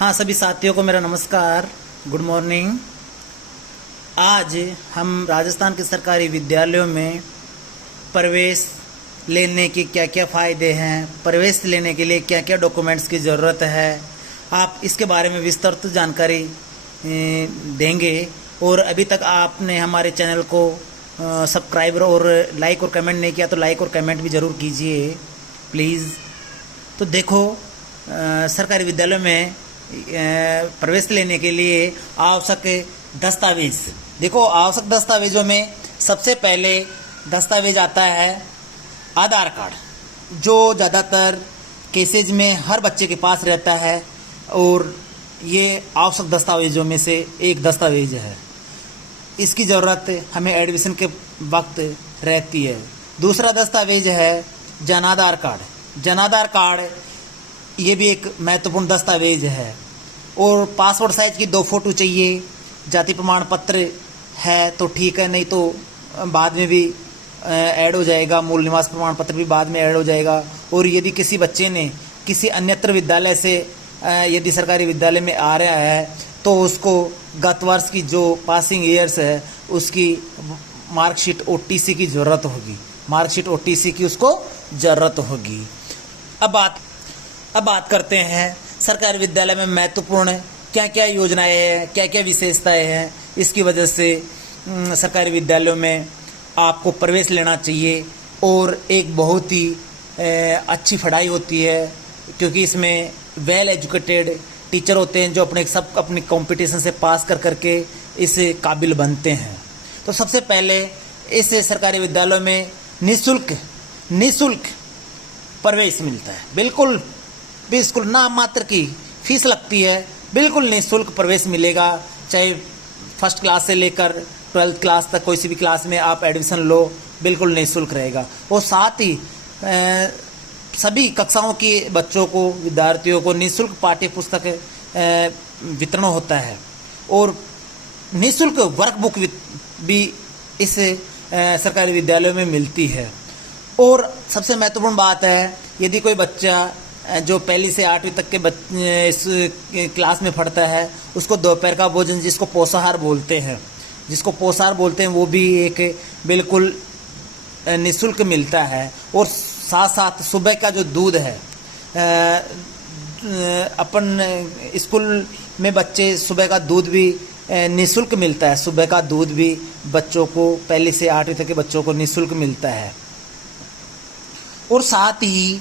हाँ, सभी साथियों को मेरा नमस्कार, गुड मॉर्निंग। आज हम राजस्थान के सरकारी विद्यालयों में प्रवेश लेने के क्या क्या फ़ायदे हैं, प्रवेश लेने के लिए क्या क्या डॉक्यूमेंट्स की ज़रूरत है, आप इसके बारे में विस्तृत जानकारी देंगे। और अभी तक आपने हमारे चैनल को सब्सक्राइब और लाइक और कमेंट नहीं किया तो लाइक और कमेंट भी ज़रूर कीजिए प्लीज़। तो देखो, सरकारी विद्यालय में प्रवेश लेने के लिए आवश्यक दस्तावेज, देखो आवश्यक दस्तावेजों में सबसे पहले दस्तावेज आता है आधार कार्ड, जो ज़्यादातर केसेज में हर बच्चे के पास रहता है और ये आवश्यक दस्तावेजों में से एक दस्तावेज है। इसकी ज़रूरत हमें एडमिशन के वक्त रहती है। दूसरा दस्तावेज है जनाधार कार्ड। जनाधार कार्ड ये भी एक महत्वपूर्ण दस्तावेज है। और पासपोर्ट साइज की 2 फोटो चाहिए। जाति प्रमाण पत्र है तो ठीक है, नहीं तो बाद में भी ऐड हो जाएगा। मूल निवास प्रमाण पत्र भी बाद में ऐड हो जाएगा। और यदि किसी बच्चे ने किसी अन्यत्र विद्यालय से यदि सरकारी विद्यालय में आ रहा है तो उसको गत वर्ष की जो पासिंग ईयर्स है उसकी मार्कशीट OTC की ज़रूरत होगी। मार्कशीट OTC की उसको ज़रूरत होगी। अब बात करते हैं सरकारी विद्यालय में महत्वपूर्ण क्या क्या योजनाएं हैं, क्या क्या विशेषताएं हैं, इसकी वजह से सरकारी विद्यालयों में आपको प्रवेश लेना चाहिए। और एक बहुत ही अच्छी पढ़ाई होती है, क्योंकि इसमें वेल एजुकेटेड टीचर होते हैं जो अपनी कंपटीशन से पास करके इस काबिल बनते हैं। तो सबसे पहले इस सरकारी विद्यालयों में निःशुल्क प्रवेश मिलता है। बिल्कुल नाम मात्र की फीस लगती है, बिल्कुल निःशुल्क प्रवेश मिलेगा। चाहे फर्स्ट क्लास से लेकर 12th क्लास तक कोई सी भी क्लास में आप एडमिशन लो, बिल्कुल निःशुल्क रहेगा। और साथ ही सभी कक्षाओं के बच्चों को, विद्यार्थियों को निःशुल्क पाठ्य पुस्तक वितरण होता है। और निःशुल्क वर्कबुक भी इस सरकारी विद्यालयों में मिलती है। और सबसे महत्वपूर्ण बात है, यदि कोई बच्चा जो 1ली से 8वीं तक के इस क्लास में पढ़ता है, उसको दोपहर का भोजन जिसको पोषाहार बोलते हैं वो भी एक बिल्कुल निःशुल्क मिलता है। और साथ साथ सुबह का जो दूध है, अपन स्कूल में बच्चे सुबह का दूध भी निःशुल्क मिलता है। सुबह का दूध भी बच्चों को 1ली से 8वीं तक के बच्चों को निःशुल्क मिलता है। और साथ ही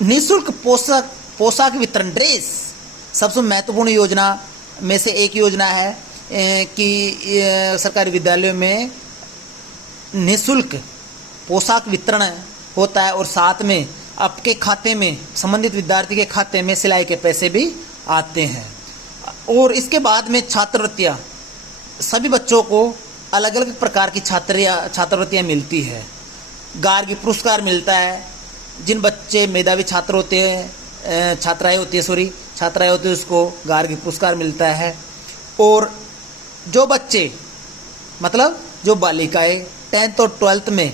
निःशुल्क पोशाक वितरण, ड्रेस, सबसे महत्वपूर्ण योजना में से एक योजना है कि सरकारी विद्यालयों में निःशुल्क पोशाक वितरण होता है। और साथ में आपके खाते में, संबंधित विद्यार्थी के खाते में सिलाई के पैसे भी आते हैं। और इसके बाद में छात्रवृत्तियाँ, सभी बच्चों को अलग अलग प्रकार की छात्रवृत्तियाँ मिलती है। गार्गी पुरस्कार मिलता है। जिन बच्चे मेधावी छात्र होते हैं, छात्राएं होती है उसको गार्गी पुरस्कार मिलता है। और जो बच्चे, मतलब जो बालिकाएं 10th और 12th में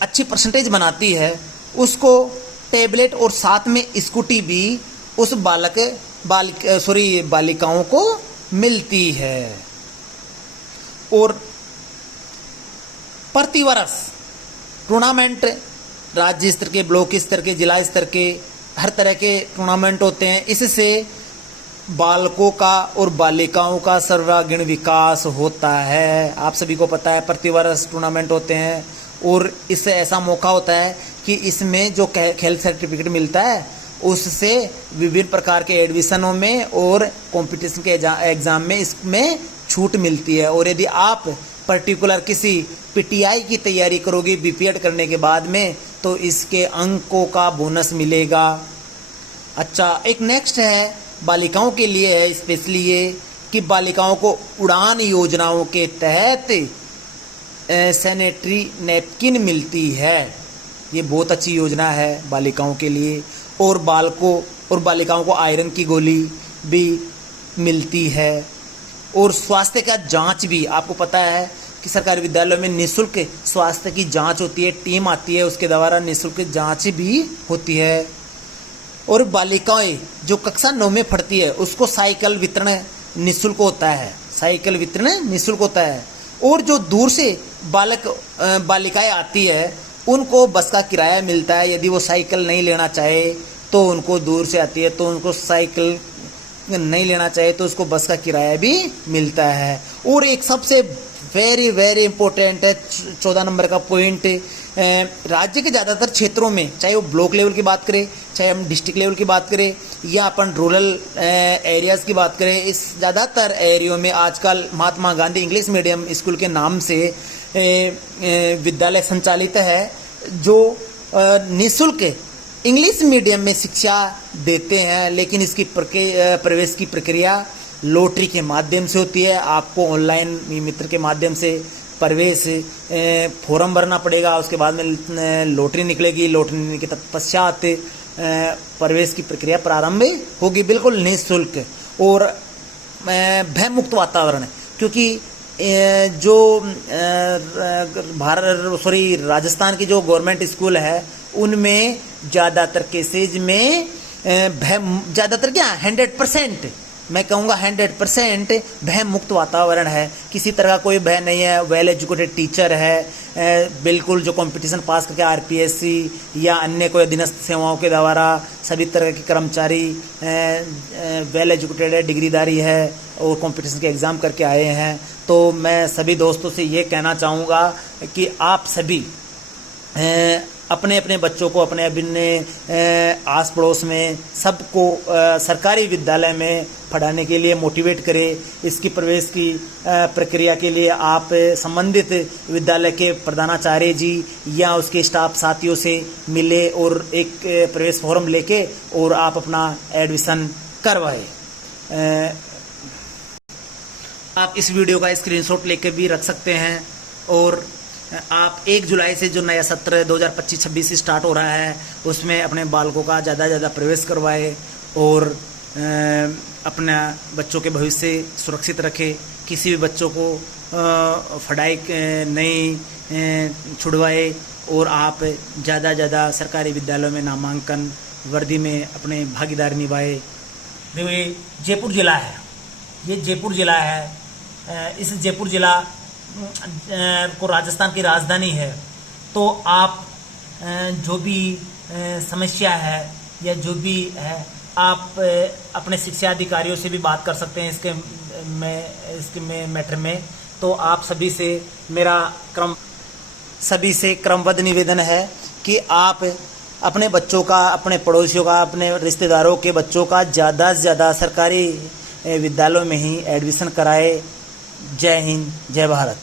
अच्छी परसेंटेज बनाती है, उसको टैबलेट और साथ में स्कूटी भी उस बालिकाओं को मिलती है। और प्रतिवर्ष टूर्नामेंट, राज्य स्तर के, ब्लॉक स्तर के, जिला स्तर के, हर तरह के टूर्नामेंट होते हैं। इससे बालकों का और बालिकाओं का सर्वांगीण विकास होता है। आप सभी को पता है, प्रतिवर्ष टूर्नामेंट होते हैं। और इससे ऐसा मौका होता है कि इसमें जो खेल सर्टिफिकेट मिलता है उससे विभिन्न प्रकार के एडमिशनों में और कंपटीशन के एग्ज़ाम में इसमें छूट मिलती है। और यदि आप पर्टिकुलर किसी PTI की तैयारी करोगे BPED करने के बाद में, तो इसके अंकों का बोनस मिलेगा। अच्छा, एक नेक्स्ट है बालिकाओं के लिए है, स्पेशली ये कि बालिकाओं को उड़ान योजनाओं के तहत सैनिटरी नैपकिन मिलती है। ये बहुत अच्छी योजना है बालिकाओं के लिए। और बालिकाओं को आयरन की गोली भी मिलती है। और स्वास्थ्य का जांच भी, आपको पता है कि सरकारी विद्यालयों में निःशुल्क स्वास्थ्य की जांच होती है। टीम आती है, उसके द्वारा निःशुल्क जांच भी होती है। और बालिकाएं जो कक्षा 9 में पढ़ती है उसको साइकिल वितरण निःशुल्क होता है, साइकिल वितरण निःशुल्क होता है। और जो दूर से बालिकाएं आती है उनको बस का किराया मिलता है। यदि वो साइकिल नहीं लेना चाहे तो उनको, दूर से आती है तो उनको साइकिल नहीं लेना चाहे तो उसको बस का किराया भी मिलता है। और एक सबसे वेरी वेरी इंपॉर्टेंट है 14 नंबर का पॉइंट, राज्य के ज़्यादातर क्षेत्रों में, चाहे वो ब्लॉक लेवल की बात करें, चाहे हम डिस्ट्रिक्ट लेवल की बात करें या अपन रूरल एरियाज़ की बात करें, इस ज़्यादातर एरियो में आजकल Mahatma Gandhi English medium school के नाम से विद्यालय संचालित है जो निःशुल्क इंग्लिश मीडियम में शिक्षा देते हैं। लेकिन इसकी प्रवेश की प्रक्रिया लॉटरी के माध्यम से होती है। आपको ऑनलाइन मित्र के माध्यम से प्रवेश फॉर्म भरना पड़ेगा, उसके बाद में लॉटरी निकलेगी, लॉटरी के तत्पश्चात प्रवेश की प्रक्रिया प्रारंभ होगी, बिल्कुल निःशुल्क और भयमुक्त वातावरण। क्योंकि जो राजस्थान की जो गवर्नमेंट स्कूल है उनमें ज़्यादातर केसेज में ज़्यादातर क्या 100%, मैं कहूँगा 100% भय मुक्त वातावरण है। किसी तरह का कोई भय नहीं है। वेल एजुकेटेड टीचर है, बिल्कुल जो कंपटीशन पास करके आरपीएससी या अन्य कोई अधीनस्थ सेवाओं के द्वारा सभी तरह के कर्मचारी वेल एजुकेटेड है, डिग्रीदारी है और कंपटीशन के एग्ज़ाम करके आए हैं। तो मैं सभी दोस्तों से ये कहना चाहूँगा कि आप सभी अपने अपने बच्चों को अपने आस पड़ोस में सबको सरकारी विद्यालय में पढ़ाने के लिए मोटिवेट करें। इसकी प्रवेश की प्रक्रिया के लिए आप संबंधित विद्यालय के प्रधानाचार्य जी या उसके स्टाफ साथियों से मिले और एक प्रवेश फॉर्म लेके और आप अपना एडमिशन करवाएं। आप इस वीडियो का स्क्रीनशॉट लेकर भी रख सकते हैं। और आप 1 जुलाई से जो नया सत्र 2025-26 स्टार्ट हो रहा है उसमें अपने बालकों का ज़्यादा से ज़्यादा प्रवेश करवाए और अपना बच्चों के भविष्य सुरक्षित रखे। किसी भी बच्चों को पढ़ाई नहीं छुड़वाए और आप ज़्यादा से ज़्यादा सरकारी विद्यालयों में नामांकन वर्दी में अपने भागीदारी निभाए। देखिए जयपुर ज़िला है, ये जयपुर ज़िला है। इस जयपुर ज़िला को राजस्थान की राजधानी है। तो आप जो भी समस्या है या जो भी है आप अपने शिक्षा अधिकारियों से भी बात कर सकते हैं इसके मैटर में। तो आप सभी से क्रमबद्ध निवेदन है कि आप अपने बच्चों का, अपने पड़ोसियों का, अपने रिश्तेदारों के बच्चों का ज़्यादा से ज़्यादा सरकारी विद्यालयों में ही एडमिशन कराए। जय हिंद, जय भारत।